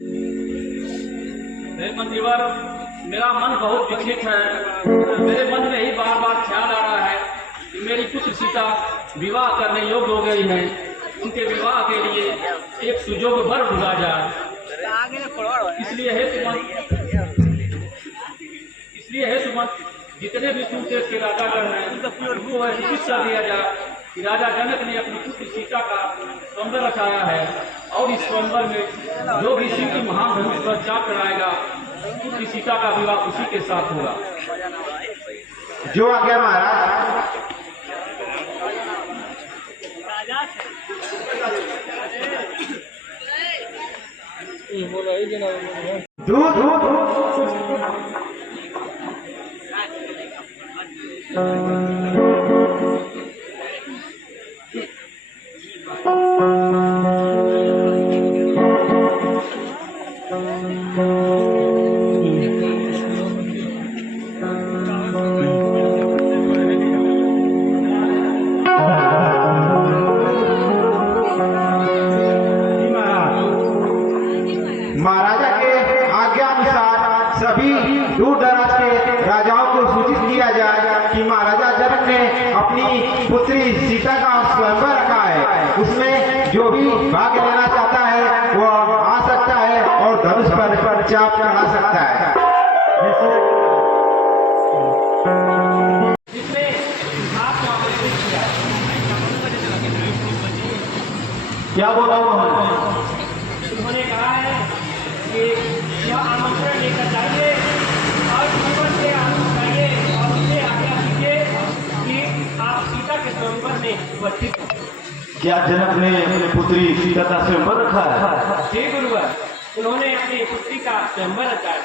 हे मंत्रीवर, मेरा मन बहुत विचलित है। मेरे मन में ही बार बार ख्याल आ रहा है कि मेरी पुत्र सीता विवाह करने योग्य हो गई है। उनके विवाह के लिए एक सुजोग वर ढूंढा जाए। इसलिए हे सुमंत, जितने भी कुरुक्षेत्र के राजागण हैं उनको सूचित कर दिया जाए कि राजा जनक ने अपनी पुत्र सीता का स्वयंवर रचाया है और इस स्वयंवर में जो भी शिव की महान धनुष पर चाप चढ़ाएगा पुत्र सीता का विवाह उसी के साथ होगा। जो आज्ञा महाराज। महाराजा के आज्ञा अनुसार सभी दूर दराज के राजाओं को सूचित किया जाए कि महाराजा जनक ने अपनी पुत्री सीता का स्वयंवर रखा है। उसमें जो भी भाग लेना चाहता है वह आ सकता है और धनुष पर चाप चढ़ा सकता है। क्या बोला उन्होंने कहा है कि यह आमंत्रण लेकर जाइए और जीवन से आनंद उठाइए और उसे आज्ञा दीजिए कि आप सीता के स्वयंवर में उपस्थित हो। क्या जनक ने अपनी पुत्री सीता का स्वयंवर रखा है? जी गुरुवर, उन्होंने अपनी पुत्री का स्वयंवर रखा है।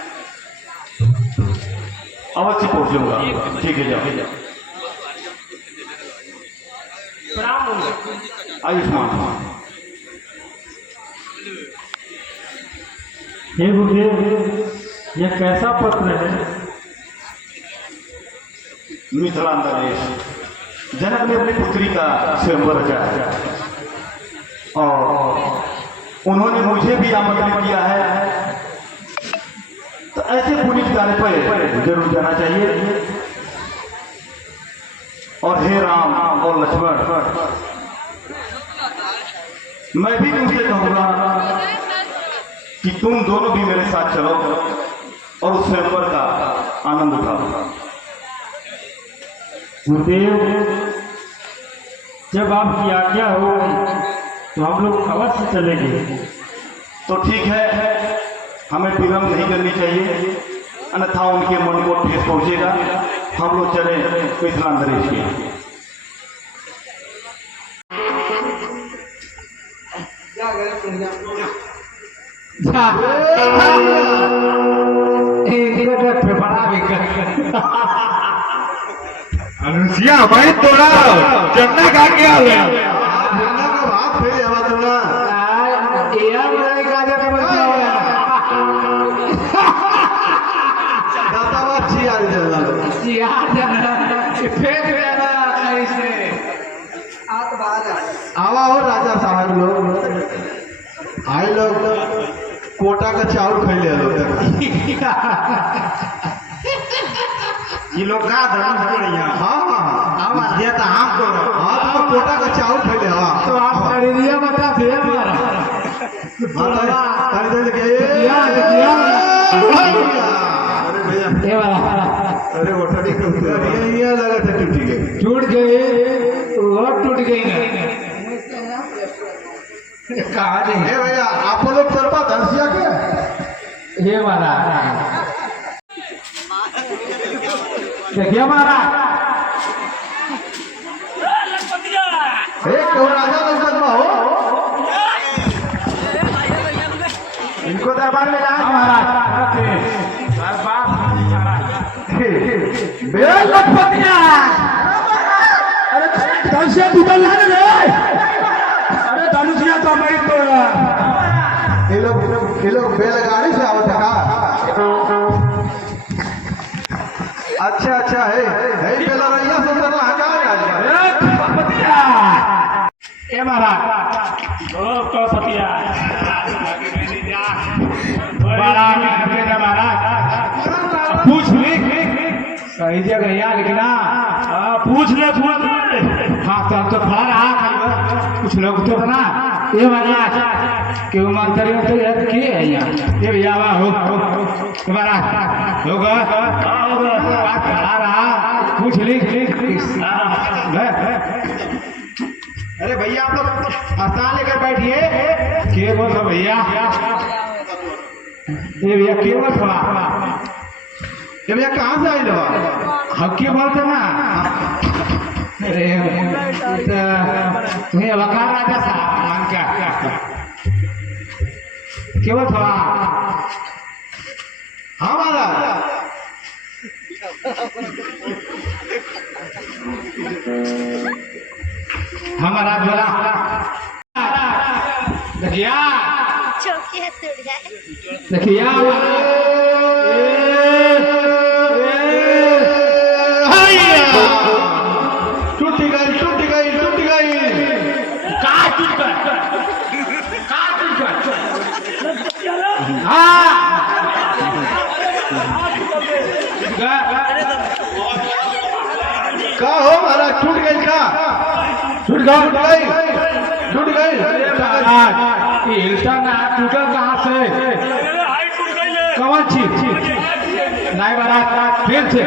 अवश्य पहुंचूंगा। ठीक है, जाओ। प्रणाम। आयुष्मान। हे गुरुदेव, यह कैसा पत्र है? मिथिलांचल देश जनक ने अपनी पुत्री का स्वयंवर रचा है और उन्होंने मुझे भी आमंत्रित किया है। तो ऐसे पुनीत कार्य पर जरूर जाना चाहिए। और हे राम और लक्ष्मण, मैं भी तुमसे कहूंगा कि तुम दोनों भी मेरे साथ चलो और उस स्वयंवर का आनंद उठाओ। गुरुदेव, जब आपकी आज्ञा हो तो हम लोग अवश्य चलेंगे। तो ठीक है, हमें विलंब नहीं करनी चाहिए, अन्यथा उनके मन को ठेस पहुंचेगा। हम लोग चले मिथिलांचल के। अनुसिया भाई तोड़ा चन्ना खा के आ गया। आवा हो राजा साहब लोग आए लोग कोटा का चावल खा ले लोग। ये लोग का धनुष बढ़िया। हाँ आवाज दिया था हमको। हाँ तो कोटा का चावल खा ले। हाँ तो आप खरीदिया बता दिया अरे ओठा ये लगा था टूट गई। टूट गए और टूट गई ना। कहा हे भैया आप लोग चल पा धनसिया के। हे महाराज, देखिए महाराज, एक तो राजा लोग हो इनको दरबार में लाए महाराज। अरे धनुषिया टूटल ना रे। अरे धनुषिया तो हमारी तोड़ा। ये लोग बैलगाड़ी से आवत है का? अच्छा है बेलरैया से उतर रहा का महाराज। तो पतिया बड़ा आदमी करके ना महाराज पूछ ली सही जगह यहाँ लिखना पूछ ले हाँ तो खड़ा रहा कुछ लोग तो बना ये महाराज क्यों मंत्री तो यार की है यहाँ ये भैया हो महाराज होगा खड़ा रहा पूछ ली अरे भैया आप लोग आसान लेकर बैठिए। के बोल भैया ये भैया के बोल थोड़ा ये भैया कहाँ से आए लोग? हम के बोलते ना अरे तुम्हें वकार राजा साहब क्या के बोल थोड़ा हाँ महाराज हमारा बोला देखिया चौकी टूट जाए देखिया टूट गई टूट गई टूट गई कहाँ टूट गया कहाँ टूट गया हाँ का हो महाराज टूट गई का टूट गई टूट गई हिलता ना टूटा कहाँ से कौन चीज नहीं महाराज फिर से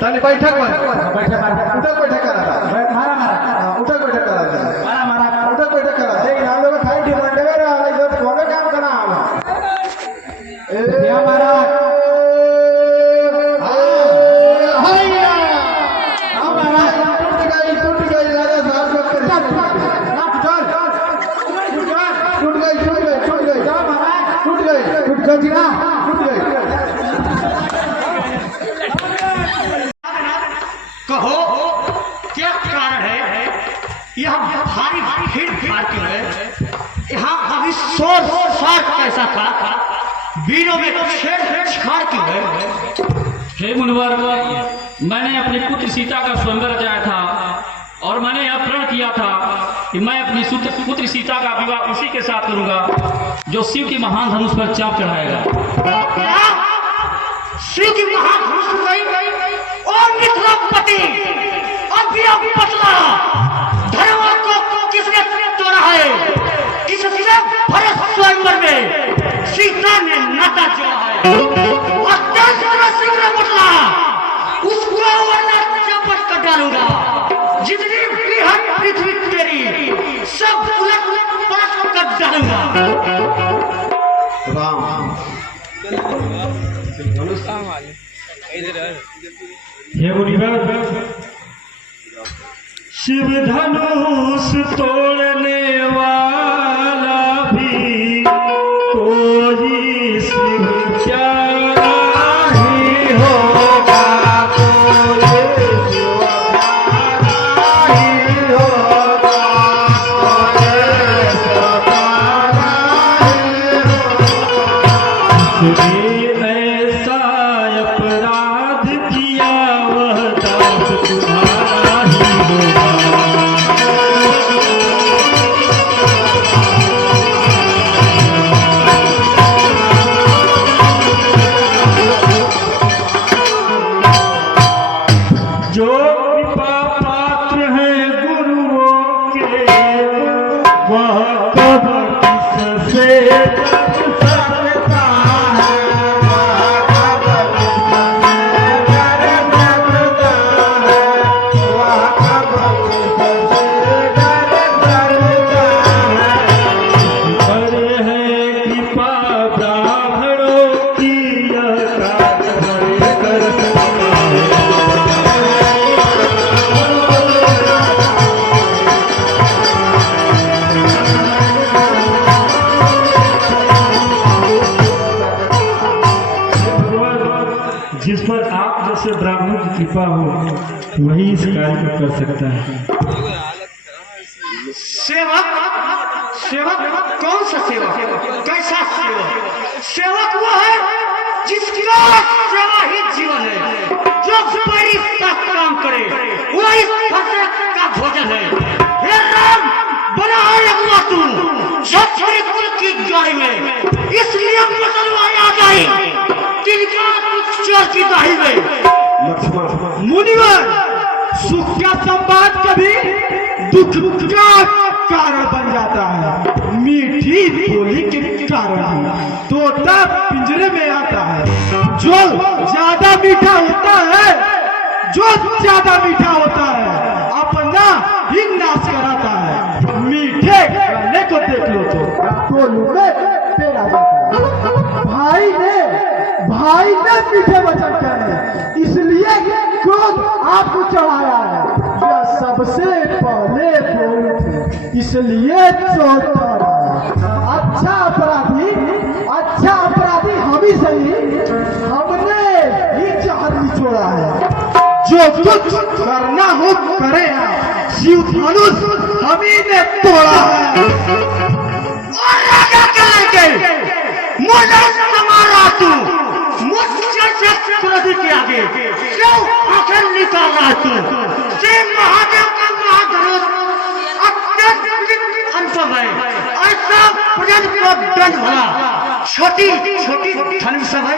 तने बैठक बैठे महाराज उठक बैठक करा था मारा मारा उठक बैठक करा था मारा मारा उठक बैठक करा था हम लोग खाई डिमांड में रहा है तो कौन काम करा हम या महाराज टूट गई राजा साहब को टूट गई टूट गई टूट गई टूट गई टूट गई ना टूट गई कहो क्या कारण है यह भारी भीड़ भाड़ क्यों है यहाँ अभी शोर शोर कैसा था वीरों में छेड़ छाड़ क्यों है हे मुनिवर, मैंने अपनी पुत्र सीता का स्वयंवर रचाया था और मैंने यह प्रण किया था कि मैं अपनी पुत्र सीता का विवाह उसी के साथ करूंगा जो शिव की महान धनुष पर चाप चढ़ाएगा। शिव की महान धनुष गई और मिथिलापति अब पतला धर्म को किसने तोड़ा है किसने भरे स्वयंवर में सीता ने नाता जोड़ा है और 10 सिंह ने पतला उसको वरना चौपट कर डालूंगा जितनी भी है पृथ्वी तेरी सब उलट पलट कर डालूंगा। राम हे मुनिवर शिव धनुष तोड़ने वाला भी कोई शिव प्यारा ही होगा कोई शिव प्यारा ही होगा कोई शिव प्यारा ही होगा ऐसा अपराध किया वह दास तुम्हारा ही होगा। जो कृपा पात्र है गुरुओं के वह कभी किससे डर सकता है बड़े हैं कृपा ब्राह्मणों की यह कार्य बड़े कर सकता है। जिस पर आप जैसे ब्राह्मण की कृपा हो वही इस कार्य को कर सकता है। सेवक सेवक कौन सा सेवक कैसा सेवक सेवक वो है जिसका सेवा ही जीवन है जो बड़ी का काम करे वो इस फसल का भोजन है। हे राम बना है तू छठी कुल की गाड़ी में इसलिए मुसलमान आ गई मुनिवर, सुख का संवाद कभी दुख का कारण बन जाता है। मीठी बोली के कारण तोता पिंजरे में आता है। जो ज्यादा मीठा होता है, जो ज्यादा मीठा होता है, अपना ही नाश कराता है। मीठे करने को देख लो तो में पेड़ आ जाता है। भाई ने मीठे वचन कहे, इसलिए क्रोध आपको चढ़ाया है। यह सबसे पहले बोल थे, इसलिए चोट कर। अच्छा अपराधी हम ही सही, हमने ही जहर निचोड़ा है। जो कुछ करना हो करे, शिव धनुष हम ही ने तोड़ा है। और राजा कहेंगे मुझे समारा तू, मुझसे से क्रोध के आगे क्यों आखिर निकाल रहा तू? शिव महादेव का महाधनुष अत्यंत अनुपम है। ऐसा प्रजन को दंड भला छोटी धनुष है।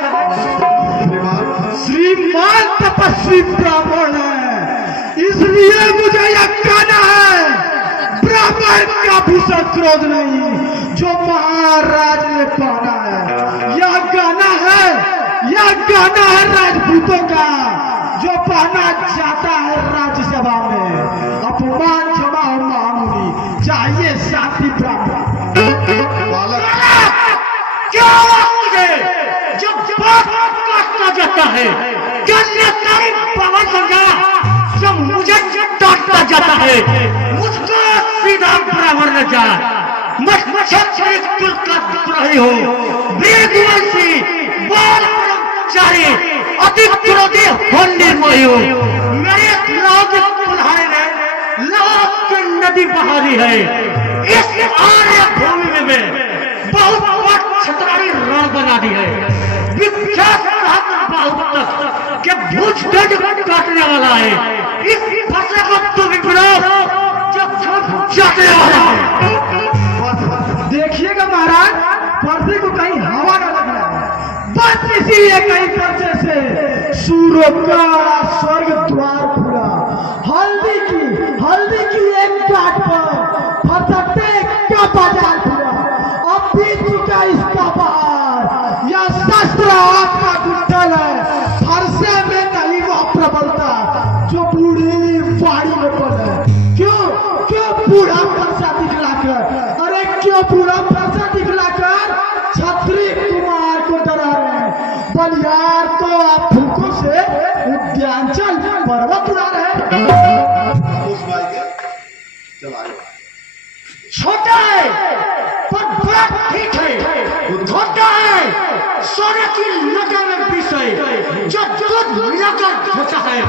श्रीमान तपस्वी ब्राह्मण है, इसलिए मुझे यह कहना है, ब्राह्मण का भीषण क्रोध नहीं जो महाराज ने पहना है। यह गाना है राजपूतों का, जो पहना जाता है राज्यसभा में। अपमान क्षमा हो महामुनि, चाहिए शांति ब्राह्मण। क्या मुझे जब बात काटना जाता है, कन्यादारी पवन समझा, जब मुझे डांटना जाता है, मुझको सीधा बराबर न जा। मछली हो वीरवंशी बाल ब्रह्मचारी अति क्रोधी हो निर्मोही हो। मेरे लोग तुम्हारे ने लोग की नदी बहारी है। इस आर्य भूमि में बहुत छतरारी राह बना दी है। विख्यात के भूज काटने वाला है। इस फसले को तुम विरोध जाने वाला है। देखिएगा महाराज, पर्दे को कहीं हवा न लगना, बस इसीलिए कहीं पर्दे से सूर्य का स्वर्ग द्वार खुला। हल्दी की एक घाट पर फरसटे का बाजार खुला। अब बीत चुका इसका बहार, यह शस्त्र आपका गुंडल है। फरसे में नहीं वह प्रबलता जो बूढ़ी बाड़ी में पड़े। क्यों बूढ़ा फरसा दिखलाकर, अरे क्यों बूढ़ा फरसा दिखलाकर छत्री कुमार को डरा रहे हैं? बलियार तो आप फूकों से उद्यांचल पर्वत उड़ा रहे हैं। छोटा है पर बड़ा ठीक है। छोटा है सोने की लगा में विष है, जो दूध मिलाकर होता है।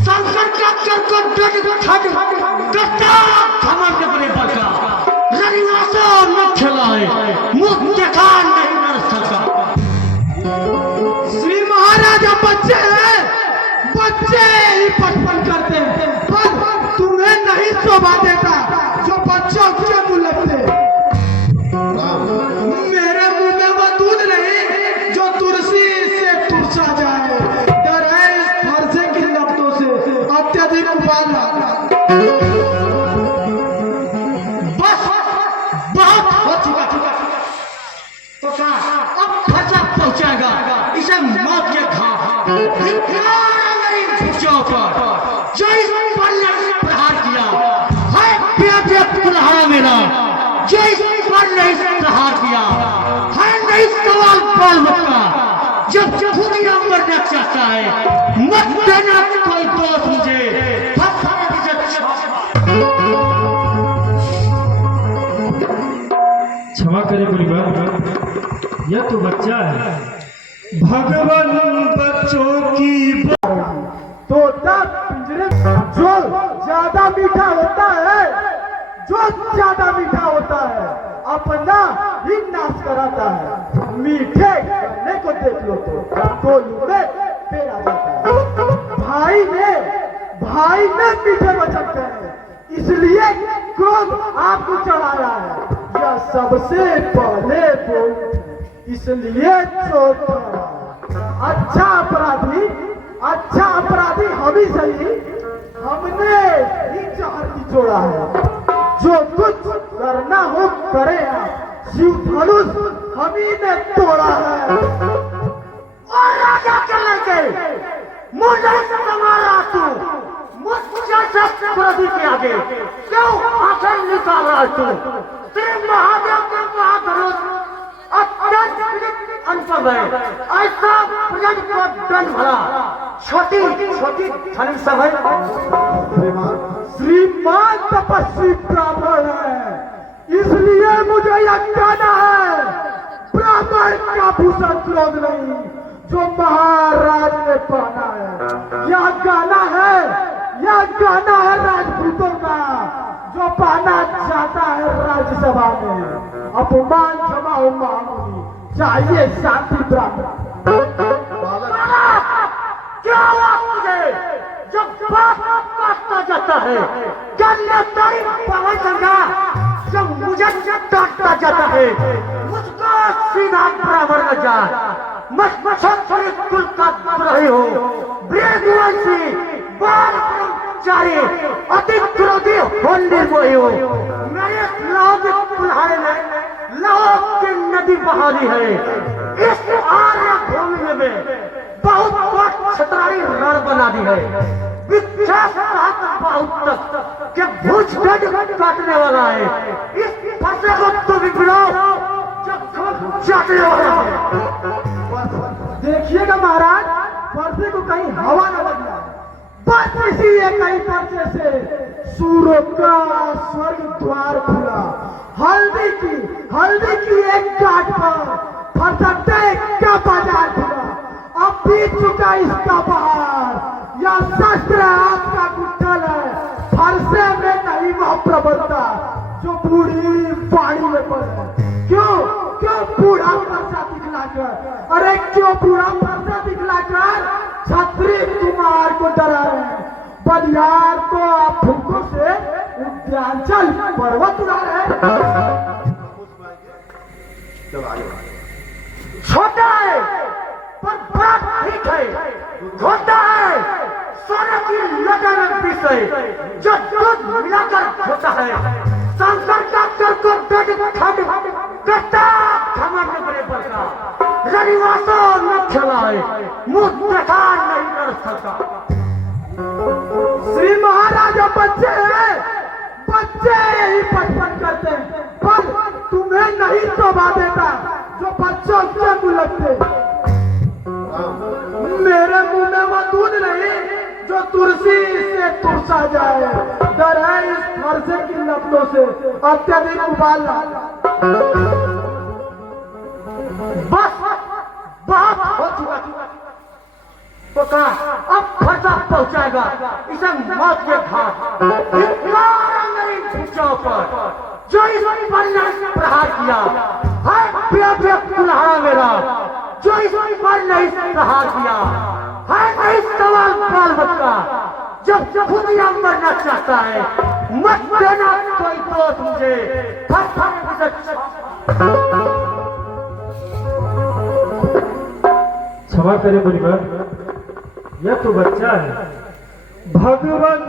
संकर का को घमंड अपने बचा रनिवासा न खिलाए, मुख देखा नहीं न सका। श्री महाराजा बच्चे ही पटपन करते हैं, पर तुम्हें नहीं शोभा देता जो बच्चों के मुंह लगते। मेरे मुंह में वो दूध नहीं जो तुलसी से तुरसा जाए। डर है इस फरसे की लपटों से अत्यधिक उबालना। बस बहुत हो चुका। अब खर्चा पहुंचाएगा इसे मौत के घाव। जो इस बल्ले से प्रहार किया है, प्यार कुल्हाड़ा मेरा। जो इस बल्ले से प्रहार किया है, नहीं सवाल बोल सकता। जब दुनिया मरना चाहता है, मत देना कोई दोस्त मुझे। क्षमा करे परिवार, यह तो बच्चा है। भगवान बच्चों की तोता पिंजरे जो ज्यादा मीठा होता है, अपना ही नाश कराता है। मीठे करने को देख लो तो में पेड़ आ जाता है। भाई ने मीठे वचन कहे, इसलिए क्रोध आपको चढ़ाया है। यह सबसे पहले बोल, इसलिए चोट। अच्छा अच्छा अपराधी हम ही सही, हमने ही जहर निचोड़ा है। जो कुछ करना हो करे, शिव धनुष हम ही ने तोड़ा है। और राजा के लड़के मुझे संभाला तू, मुझसे शस्त्रविधि के आगे क्यों आंखें निकाल रहा तू? श्री महादेव के महाधनुष अत्यंत अनपढ़ है, ऐसा प्रजन को दंड भरा छोटी छोटी धनी सब है। श्रीमान तपस्वी ब्राह्मण है, इसलिए मुझे यह कहना है, ब्राह्मण का भूषण क्रोध नहीं जो महाराज ने पहना है। यह गाना है राजपूतों का जो पहना चाहता है राज्यसभा में। अपमान क्षमा मांगूंगी, चाहिए शांति ब्राह्मण। क्या हुआ तुझे जब बात काटता जाता है? कन्यादारी पवन संगा जब मुझे डांटता जाता है, मुझको सीधा बराबर न जा। मछली कुल का द्रोही हो, वृद्धवंशी ब्रह्मचारी, अति क्रोधी हो, निर्मोही हो। मेरे लाओ के कुल्हाड़े में लाओ की नदी बहारी है। इस आर्य भूमि में बहुत छतारी रण बना दी है। बहुत तक के भूज काटने वाला है। इस फंसे को तो भी बिलाओ जब चाटने वाला है। देखिएगा महाराज, पर्दे को कहीं हवा न लग जाए। बस इसी एक ही पर्दे से सूरों का स्वर्ग द्वार खुला। हल्दी की एक गांठ पर फरसटे का बाजार खुला। अब बीत चुका इसका बहार। यह शस्त्र आपका गुत्थल है, फरसे में नहीं वह प्रबलता जो बूढ़ी पानी में पड़े। क्यों बूढ़ा फरसा दिखलाकर, अरे क्यों बूढ़ा फरसा दिखलाकर छत्री कुमार को डरा रहे हैं? बलियार को आप फूकों से उद्यांचल पर्वत उड़ा रहे हैं। छोटा है पर बड़ा ठीक है, होता है सोने की लगन विषय जो दूध मिलाकर होता है। शंकर डॉक्टर को बेड खंड करता घमंड बड़े बड़का रविवासो न खेला है, मुंह देखा नहीं कर सकता। श्री महाराजा बच्चे हैं, बच्चे यही बचपन करते हैं, पर तुम्हें नहीं शोभा देता जो बच्चों के मुंह लगते। मेरे मुंह में वो दूध नहीं जो तुलसी से तुरसा जाए। डर है इस फरसे की लपटों से अत्यधिक उबालना। बस बहुत हो चुका तो कहा अब फरसा पहुंचाएगा इसे मौत के घाट। मेरी भुजाओं पर जो इस पर ने प्रहार किया है, प्रिय कुल्हाड़ा मेरा जो इस पर नहीं प्रहार किया है, नहीं सवाल बाल बच्चा जब खुद या मरना चाहता है। मत देना कोई दोस्त मुझे क्षमा करे परिवार, यह तो बच्चा है। भगवान